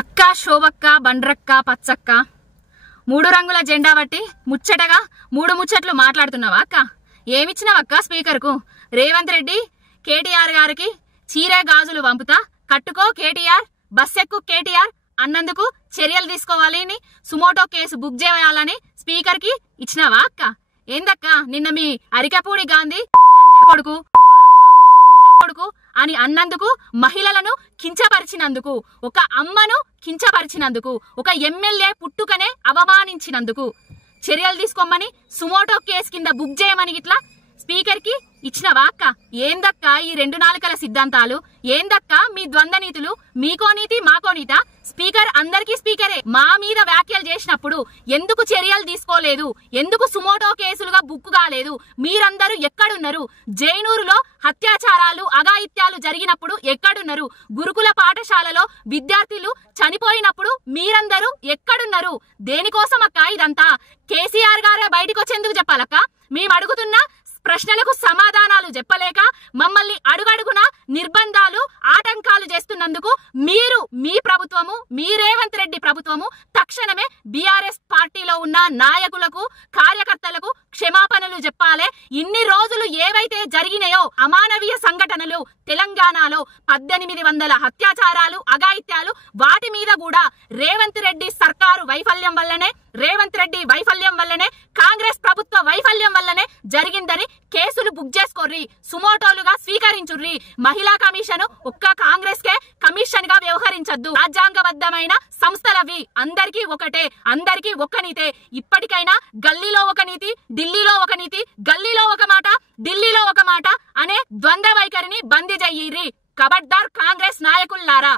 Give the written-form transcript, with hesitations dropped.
అక్క శోభక్క బండ్రక్క పచ్చక్క మూడు రంగుల జెండా బట్టి ముచ్చటగా మూడు ముచ్చట్లు మాట్లాడుతున్నావా అక్క? ఏమిచ్చినవక్క స్పీకర్కు? రేవంత్ రెడ్డి కేటీఆర్ గారికి చీర గాజులు పంపుతా, కట్టుకో కేటీఆర్, బస్సెక్కు కేటీఆర్ అన్నందుకు చర్యలు తీసుకోవాలని సుమోటో కేసు బుక్ చేయాలని స్పీకర్ కి ఇచ్చినావా అక్క? ఏందక్క నిన్న మీ అరికపూడి గాంధీ కొడుకు కొడుకు అని అన్నందుకు, మహిళలను కించపరిచినందుకు, ఒక అమ్మను కించపరిచినందుకు, ఒక ఎమ్మెల్యే పుట్టుకనే అవమానించినందుకు చర్యలు తీసుకోమని సుమోటో కేసు కింద బుక్ చేయమని ఇట్లా స్పీకర్ కి ఇచ్చినవా అక్క? ఏందక్క ఈ రెండు నాలుకల సిద్ధాంతాలు? ఏందక్క మీ ద్వంద్వ నీతులు? మీకో నీతి మాకో నీత? స్పీకర్ అందరికీ స్పీకరే. మా మీద వ్యాఖ్యలు చేసినప్పుడు ఎందుకు చర్యలు తీసుకోలేదు? ఎందుకు సుమోటో కేసులుగా బుక్ కాలేదు? మీరందరూ ఎక్కడున్నారు? జైనూరులో అత్యాచారాలు అఘాయిత్యాలు జరిగినప్పుడు ఎక్కడున్నారు? గురుకుల పాఠశాలలో విద్యార్థులు చనిపోయినప్పుడు మీరందరూ ఎక్కడున్నారు? దేనికోసం అక్క ఇదంతా? కేసీఆర్ గారే బయటకు వచ్చేందుకు చెప్పాలక్క? మేము అడుగుతున్న ప్రశ్నలకు సమాధానాలు చెప్పలేక మమ్మల్ని అడుగడుగున నిర్బంధాలు ఆటంకాలు చేస్తున్నందుకు మీరు, మీ ప్రభుత్వము, మీ రేవంత్ రెడ్డి ప్రభుత్వము తక్షణమే బీఆర్ఎస్ పార్టీలో ఉన్న నాయకులకు, కార్యకర్తలకు క్షమాపణలు చెప్పాలి. ఇన్ని రోజులు ఏవైతే జరిగినాయో అమానవీయ సంఘటనలు తెలంగాణలో 1800 అత్యాచారాలు అఘాయిత్యాలు, వాటి మీద కూడా రేవంత్ రెడ్డి సర్కారు వైఫల్యం వల్లనే, రేవంత్ రెడ్డి వైఫల్యం వల్లనే, కాంగ్రెస్ ప్రభుత్వ వైఫల్యం వల్లనే జరిగిందని కేసులు బుక్ చేసుకోర్రి, సుమోటోలుగా స్వీకరించుర్రి. మహిళా కమిషన్ ఒక్క కాంగ్రెస్ కే కమిషన్ గా వ్యవహరించద్దు. రాజ్యాంగబద్ధమైన సంస్థలవి. అందరికీ ఒకటే, అందరికీ ఒక్క నీతే. ఇప్పటికైనా గల్లీలో ఒక నీతి, ఢిల్లీలో ఒక నీతి, గల్లీలో ఒక మాట, ఢిల్లీలో ఒక మాట అనే ద్వంద్వ వైఖరిని బందీ చెయ్యిర్రి. కబడ్దార్ కాంగ్రెస్ నాయకుల్లారా.